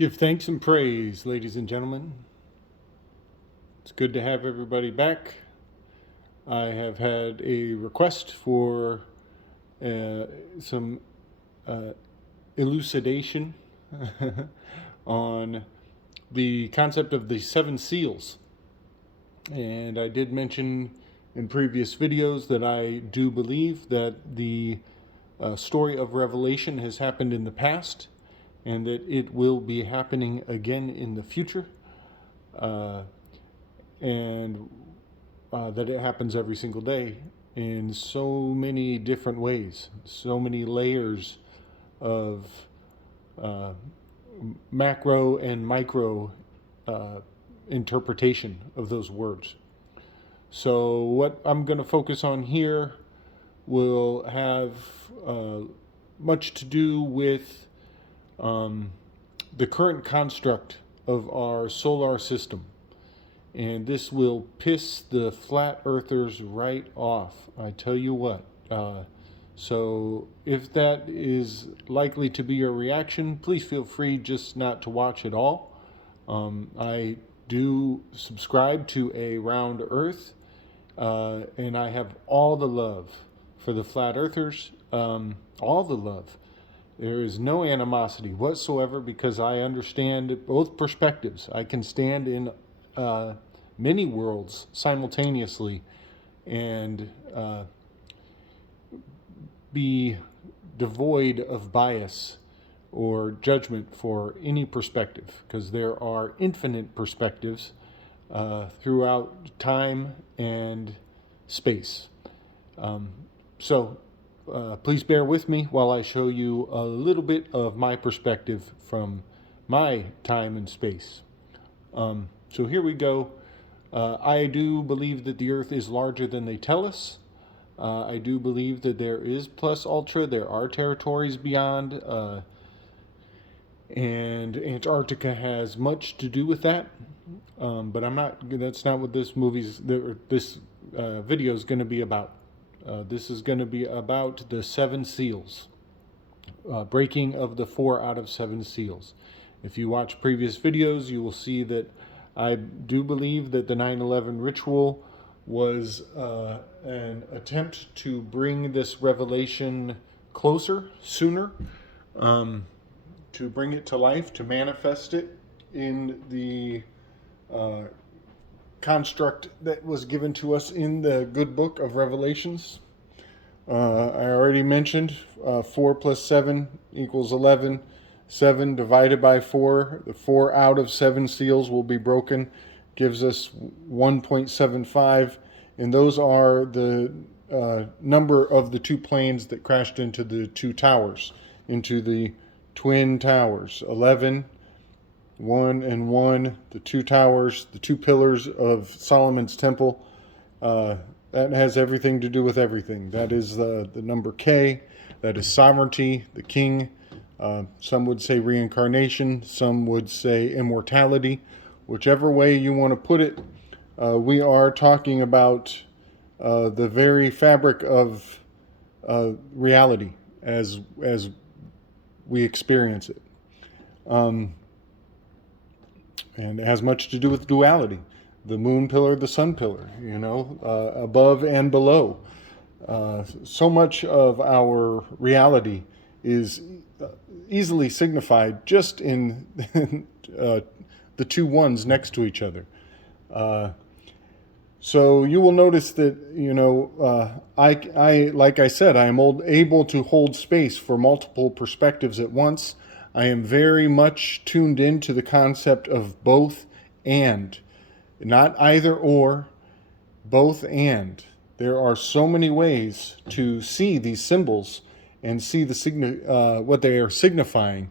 Give thanks and praise, ladies and gentlemen. It's good to have everybody back. I have had a request for some uh, elucidation on the concept of the seven seals. And I did mention in previous videos that I do believe that the story of Revelation has happened in the past and that it will be happening again in the future. Uh, and that it happens every single day in so many different ways, so many layers of uh, macro and micro uh, interpretation of those words. So, what I'm going to focus on here will have much to do with um, the current construct of our solar system. And this will piss the flat earthers right off. I tell you what. So if that is likely to be your reaction, please feel free just not to watch at all. I do subscribe to A Round Earth, and I have all the love for the flat earthers, all the love. There is no animosity whatsoever because I understand both perspectives. I can stand in many worlds simultaneously and be devoid of bias or judgment for any perspective because there are infinite perspectives throughout time and space. So please bear with me while I show you a little bit of my perspective from my time and space. So here we go. I do believe that the Earth is larger than they tell us. I do believe that there is plus ultra. There are territories beyond, and Antarctica has much to do with that. But I'm not. That's not what this video is going to be about. This is going to be about the seven seals, breaking of the 4 out of 7 seals. If you watch previous videos, you will see that I do believe that the 9/11 ritual was an attempt to bring this revelation closer, sooner, to bring it to life, to manifest it in the construct that was given to us in the good book of Revelations. I already mentioned 4 plus 7 equals 11. 7 divided by 4, the 4 out of 7 seals will be broken, gives us 1.75, and those are the number of the 2 planes that crashed into the 2 towers, into the twin towers. 11, 1 and 1, the 2 towers, the 2 pillars of Solomon's temple. That has everything to do with everything. That is the number K. That is sovereignty, the king. Some would say reincarnation. Some would say immortality. Whichever way you want to put it, we are talking about the very fabric of reality as we experience it. And it has much to do with duality. The moon pillar, the sun pillar, above and below. So much of our reality is easily signified just in the 2 ones next to each other. So you will notice that, I like I said, I am able to hold space for multiple perspectives at once. I am very much tuned into the concept of both and, not either or, both and. There are so many ways to see these symbols and see what they are signifying.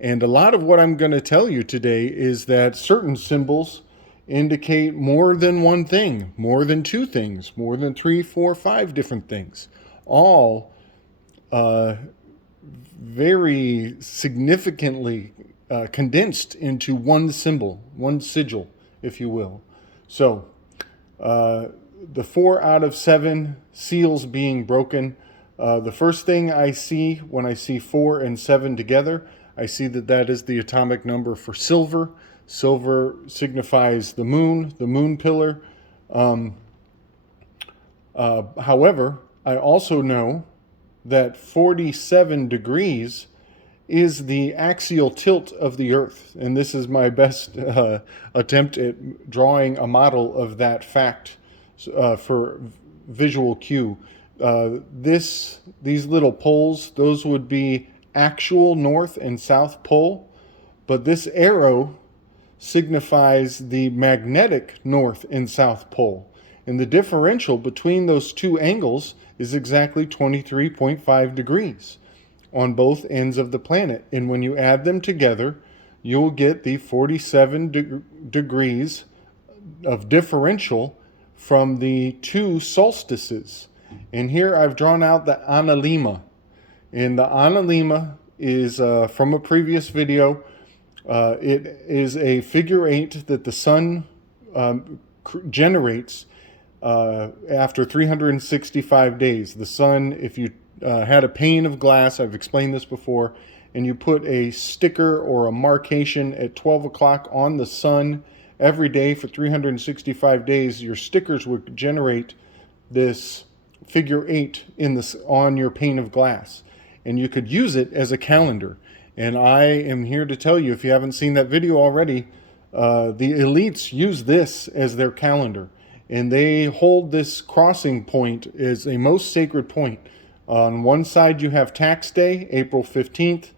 And a lot of what I'm going to tell you today is that certain symbols indicate more than one thing, more than 2 things, more than 3, 4, 5 different things, all very significantly condensed into one symbol, one sigil, if you will. So, the 4 out of 7 seals being broken, the first thing I see when I see 4 and 7 together, I see that that is the atomic number for silver. Silver signifies the moon pillar. However, I also know that 47 degrees is the axial tilt of the Earth. And this is my best attempt at drawing a model of that fact for visual cue. These little poles, those would be actual North and South Pole, but this arrow signifies the magnetic North and South Pole. And the differential between those two angles is exactly 23.5 degrees on both ends of the planet. And when you add them together, you'll get the 47 degrees of differential from the two solstices. And here I've drawn out the analemma. And the analemma is from a previous video. It is a figure eight that the sun generates after 365 days. The sun, if you had a pane of glass, I've explained this before, and you put a sticker or a markation at 12 o'clock on the sun every day for 365 days, your stickers would generate this figure eight on your pane of glass. And you could use it as a calendar. And I am here to tell you, if you haven't seen that video already, the elites use this as their calendar. And they hold this crossing point as a most sacred point. On one side you have tax day, April 15th.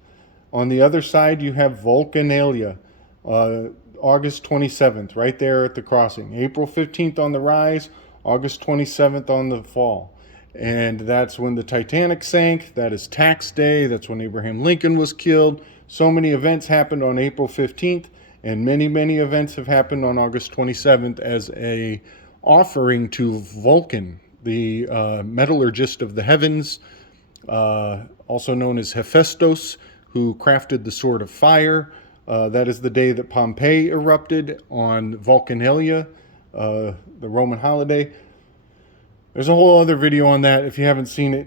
On the other side you have Vulcanalia, August 27th, right there at the crossing. April 15th on the rise, August 27th on the fall. And that's when the Titanic sank. That is tax day. That's when Abraham Lincoln was killed. So many events happened on April 15th, and many, many events have happened on August 27th as a offering to Vulcan, the metallurgist of the heavens, also known as Hephaestus, who crafted the sword of fire. That is the day that Pompeii erupted on Vulcanalia, the Roman holiday. There's a whole other video on that. If you haven't seen it,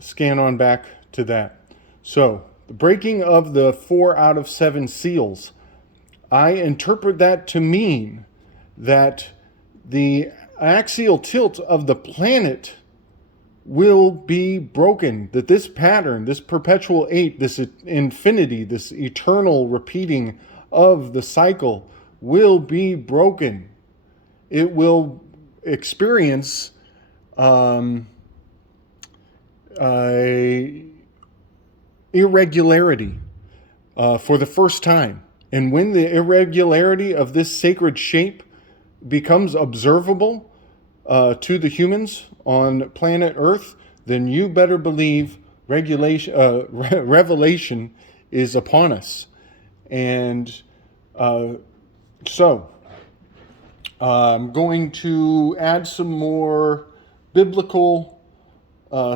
scan on back to that. So, the breaking of the 4 out of 7 seals, I interpret that to mean that the axial tilt of the planet will be broken, that this pattern, this perpetual 8, this infinity, this eternal repeating of the cycle will be broken. It will experience irregularity for the first time. And when the irregularity of this sacred shape becomes observable to the humans on planet Earth, then you better believe revelation is upon us. And so I'm going to add some more biblical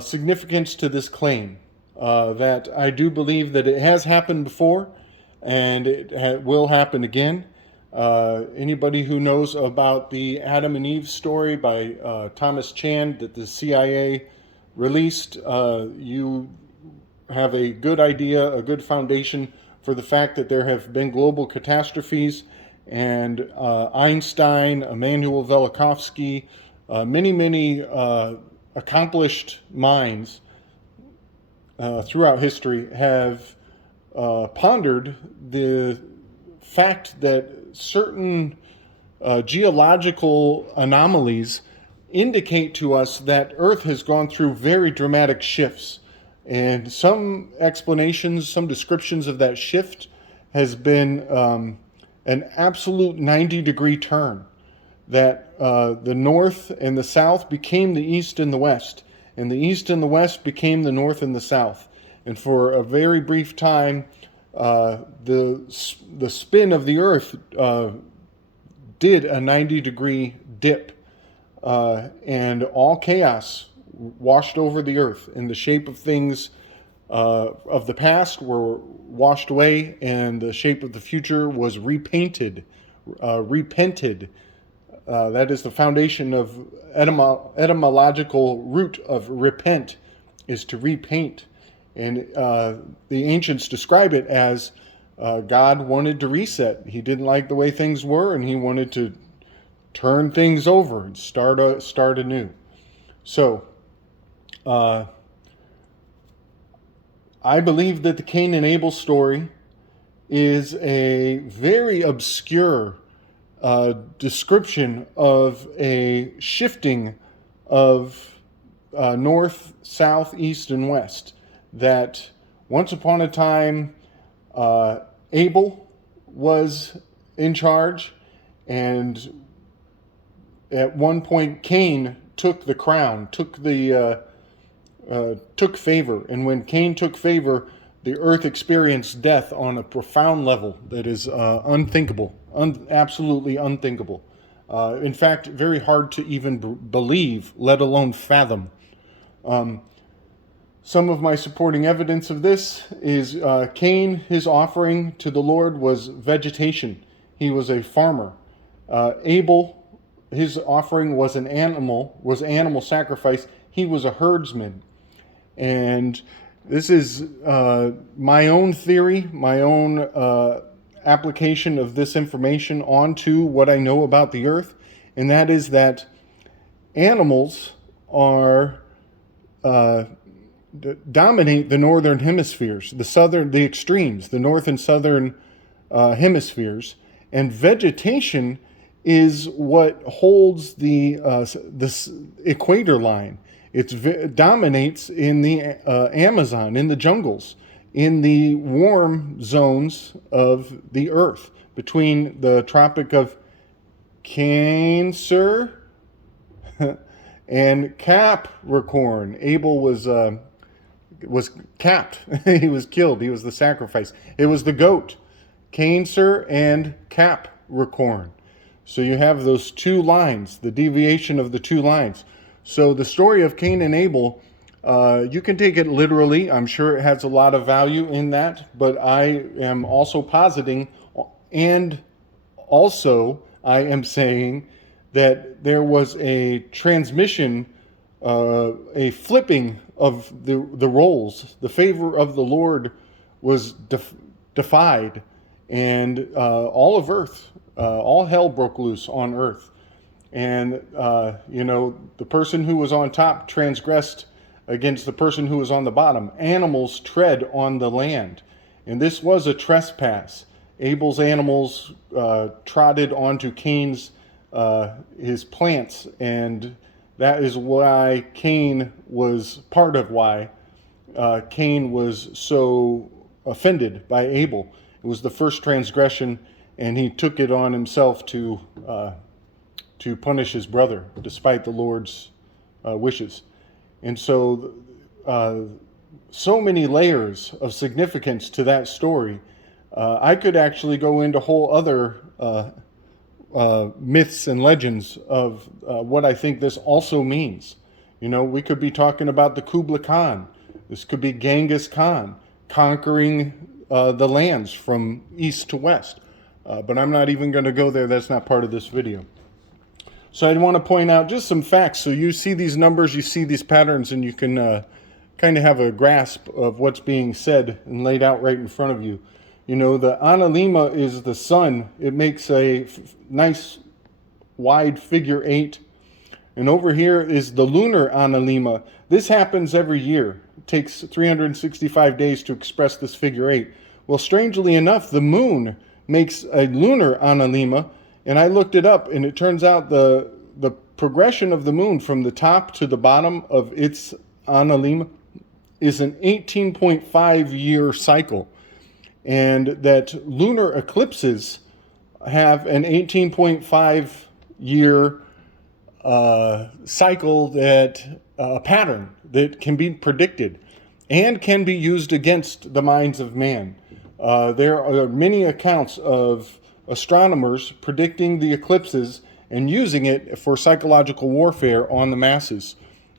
significance to this claim, that I do believe that it has happened before and it will happen again. Anybody who knows about the Adam and Eve story by Thomas Chan that the CIA released, you have a good idea, a good foundation for the fact that there have been global catastrophes, and Einstein, Immanuel Velikovsky, many accomplished minds throughout history have pondered the fact that certain geological anomalies indicate to us that Earth has gone through very dramatic shifts. And some explanations, some descriptions of that shift has been an absolute 90-degree turn, that the North and the South became the East and the West, and the East and the West became the North and the South. And for a very brief time, the spin of the Earth did a 90-degree dip, and all chaos washed over the Earth, and the shape of things of the past were washed away, and the shape of the future was repented. That is the foundation of etymological root of repent, is to repaint. And the ancients describe it as God wanted to reset. He didn't like the way things were, and he wanted to turn things over and start anew. So, I believe that the Cain and Abel story is a very obscure description of a shifting of north, south, east, and west. That once upon a time, Abel was in charge, and at one point Cain took the crown, took favor, and when Cain took favor, the earth experienced death on a profound level that is unthinkable, absolutely unthinkable. In fact, very hard to even believe, let alone fathom. Some of my supporting evidence of this is Cain, his offering to the Lord was vegetation. He was a farmer. Abel, his offering was animal sacrifice. He was a herdsman. And this is my own theory, my own application of this information onto what I know about the earth, and that is that animals are dominate the northern hemispheres, the extremes, the north and southern hemispheres, and vegetation is what holds this equator line. It dominates in the Amazon, in the jungles, in the warm zones of the earth, between the Tropic of Cancer and Capricorn. Abel was capped. He was killed. He was the sacrifice. It was the goat, Cancer and Capricorn. So you have those two lines, the deviation of the two lines. So the story of Cain and Abel, you can take it literally. I'm sure it has a lot of value in that, but I am also positing, and also I am saying that there was a transmission, a flipping of the roles. The favor of the Lord was defied, and all of earth, all hell broke loose on earth. And, the person who was on top transgressed against the person who was on the bottom. Animals tread on the land. And this was a trespass. Abel's animals trotted onto Cain's, his plants. And that is why Cain was part of why Cain was so offended by Abel. It was the first transgression, and he took it on himself to punish his brother, despite the Lord's wishes. And so, so many layers of significance to that story. I could actually go into whole other myths and legends of what I think this also means. We could be talking about the Kublai Khan. This could be Genghis Khan conquering the lands from east to west. But I'm not even going to go there. That's not part of this video. So I want to point out just some facts. So you see these numbers, you see these patterns, and you can kind of have a grasp of what's being said and laid out right in front of you. The Analema is the sun. It makes a nice wide figure 8. And over here is the lunar Analema. This happens every year. It takes 365 days to express this figure 8. Well, strangely enough, the moon makes a lunar Analema. And I looked it up, and it turns out the progression of the moon from the top to the bottom of its Analema is an 18.5-year cycle. And that lunar eclipses have an 18.5-year cycle, that pattern that can be predicted and can be used against the minds of man. There are many accounts of astronomers predicting the eclipses and using it for psychological warfare on the masses.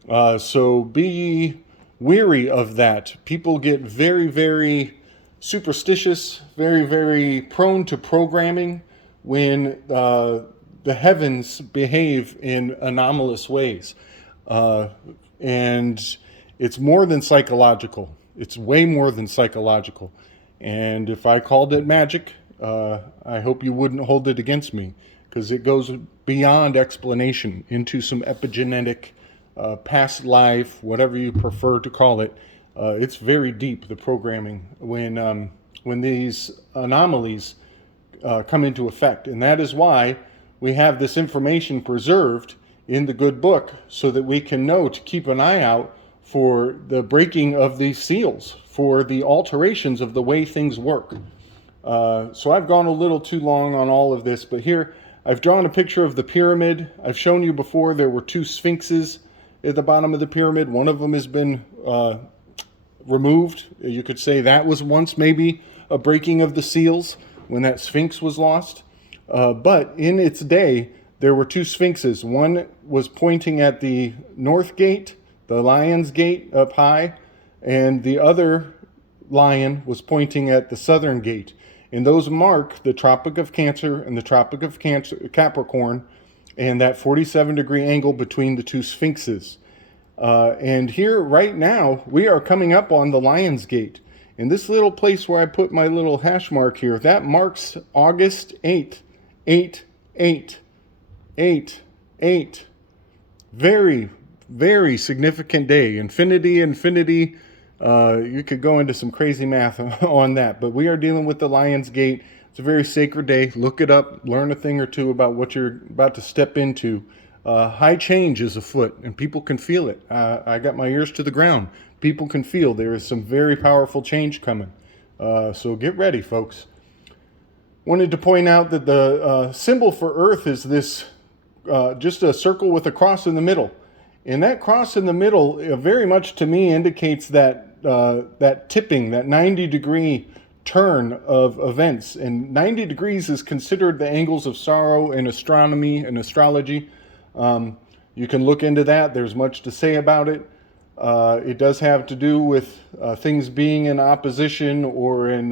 So be weary of that. People get very, very superstitious, very, very prone to programming when the heavens behave in anomalous ways. And it's more than psychological. It's way more than psychological. And if I called it magic, I hope you wouldn't hold it against me, because it goes beyond explanation into some epigenetic, past life, whatever you prefer to call it. It's very deep, the programming, when these anomalies come into effect. And that is why we have this information preserved in the good book, so that we can know to keep an eye out for the breaking of these seals, for the alterations of the way things work. So I've gone a little too long on all of this, but here I've drawn a picture of the pyramid. I've shown you before there were two sphinxes at the bottom of the pyramid. One of them has been removed. You could say that was once maybe a breaking of the seals when that sphinx was lost. But in its day, there were two sphinxes. One was pointing at the north gate, the lion's gate up high, and the other lion was pointing at the southern gate. And those mark the Tropic of Cancer and the Tropic of Capricorn, and that 47-degree angle between the two sphinxes. And here, right now, we are coming up on the Lion's Gate. And this little place where I put my little hash mark here, that marks August 8th, 8/8. 8/8. Very, very significant day. Infinity. You could go into some crazy math on that. But we are dealing with the Lion's Gate. It's a very sacred day. Look it up. Learn a thing or two about what you're about to step into. High change is afoot, and people can feel it. I got my ears to the ground. People can feel there is some very powerful change coming. So get ready, folks. Wanted to point out that the symbol for Earth is this, just a circle with a cross in the middle. And that cross in the middle very much to me indicates that that tipping, that 90-degree turn of events. And 90 degrees is considered the angles of sorrow in astronomy and astrology. You can look into that. There's much to say about it. It does have to do with things being in opposition or in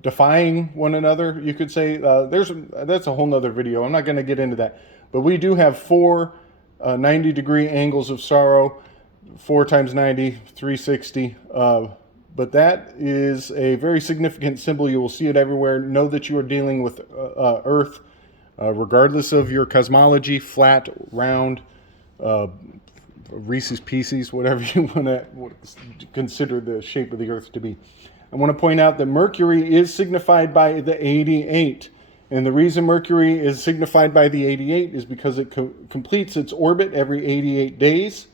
defying one another, you could say. That's a whole nother video. I'm not going to get into that. But we do have four 90-degree angles of sorrow, 4 times 90, 360. But that is a very significant symbol. You will see it everywhere. Know that you are dealing with Earth, regardless of your cosmology, flat, round, Reese's Pieces, whatever you want to consider the shape of the Earth to be. I want to point out that Mercury is signified by the 88. And the reason Mercury is signified by the 88 is because it completes its orbit every 88 days.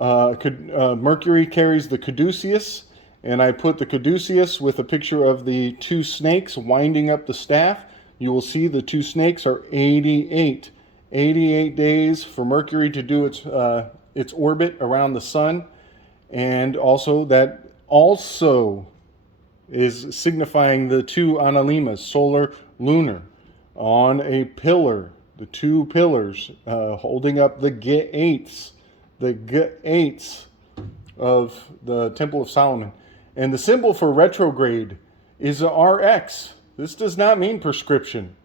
Mercury carries the caduceus, and I put the caduceus with a picture of the two snakes winding up the staff. You will see the two snakes are 88. 88 days for Mercury to do its orbit around the sun. And also that also is signifying the two analimas, solar, lunar, on a pillar, the two pillars holding up the gates of the Temple of Solomon. And the symbol for retrograde is a RX. This does not mean prescription.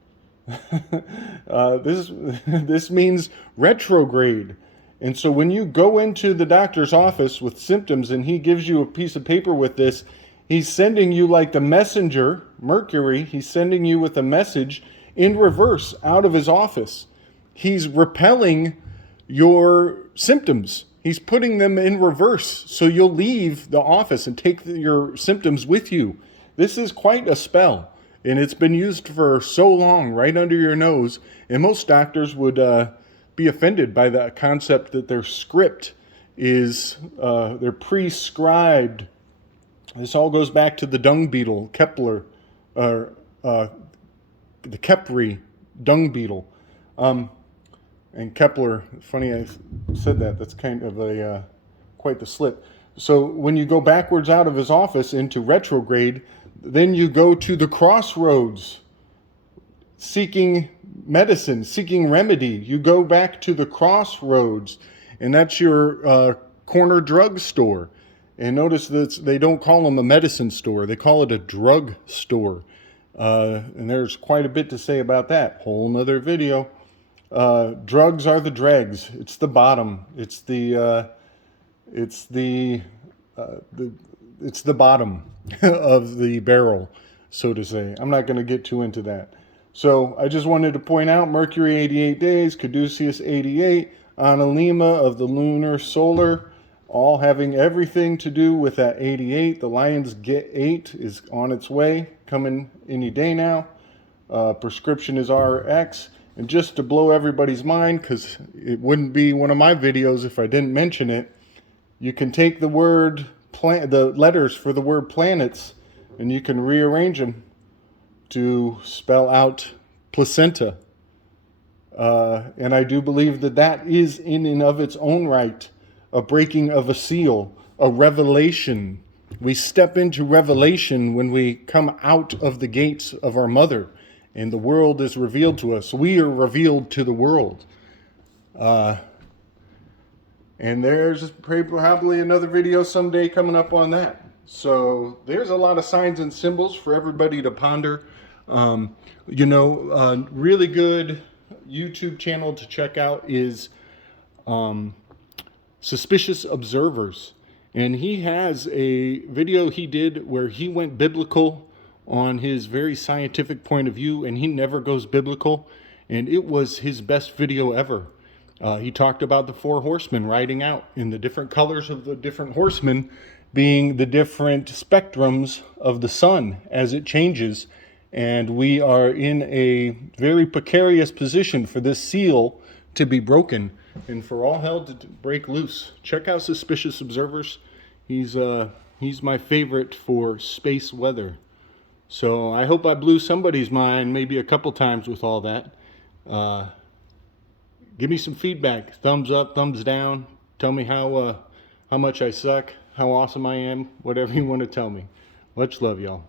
This means retrograde. And so when you go into the doctor's office with symptoms and he gives you a piece of paper with this, he's sending you like the messenger, Mercury, he's sending you with a message in reverse out of his office. He's repelling your symptoms. He's putting them in reverse, so you'll leave the office and take your symptoms with you. This is quite a spell, and it's been used for so long, right under your nose, and most doctors would be offended by the concept that their script is, they're prescribed. This all goes back to the dung beetle, Kepler, the Khepri dung beetle. And Kepler, funny I said that, that's kind of a quite the slip. So when you go backwards out of his office into retrograde, then you go to the crossroads, seeking medicine, seeking remedy. You go back to the crossroads, and that's your corner drug store. And notice that they don't call them a medicine store. They call it a drug store. And there's quite a bit to say about that. Whole nother video. Drugs are the dregs. It's the bottom. It's the bottom of the barrel, so to say. I'm not going to get too into that. So I just wanted to point out Mercury 88 days, Caduceus 88, Analema of the lunar solar, all having everything to do with that 88. The Lion's Gate 8 is on its way, coming any day now. Prescription is RX. And just to blow everybody's mind, because it wouldn't be one of my videos if I didn't mention it, you can take the the letters for the word planets, and you can rearrange them to spell out placenta. And I do believe that that is in and of its own right a breaking of a seal, a revelation. We step into revelation when we come out of the gates of our mother, and the world is revealed to us. We are revealed to the world. And there's probably another video someday coming up on that. So there's a lot of signs and symbols for everybody to ponder. Really good YouTube channel to check out is Suspicious Observers. And he has a video he did where he went biblical on his very scientific point of view, and he never goes biblical, and it was his best video ever. He talked about the 4 horsemen riding out in the different colors of the different horsemen being the different spectrums of the sun as it changes, and we are in a very precarious position for this seal to be broken and for all hell to break loose. Check out Suspicious Observers. He's my favorite for space weather. So I hope I blew somebody's mind maybe a couple times with all that. Give me some feedback. Thumbs up, thumbs down. Tell me how much I suck, how awesome I am, whatever you want to tell me. Much love, y'all.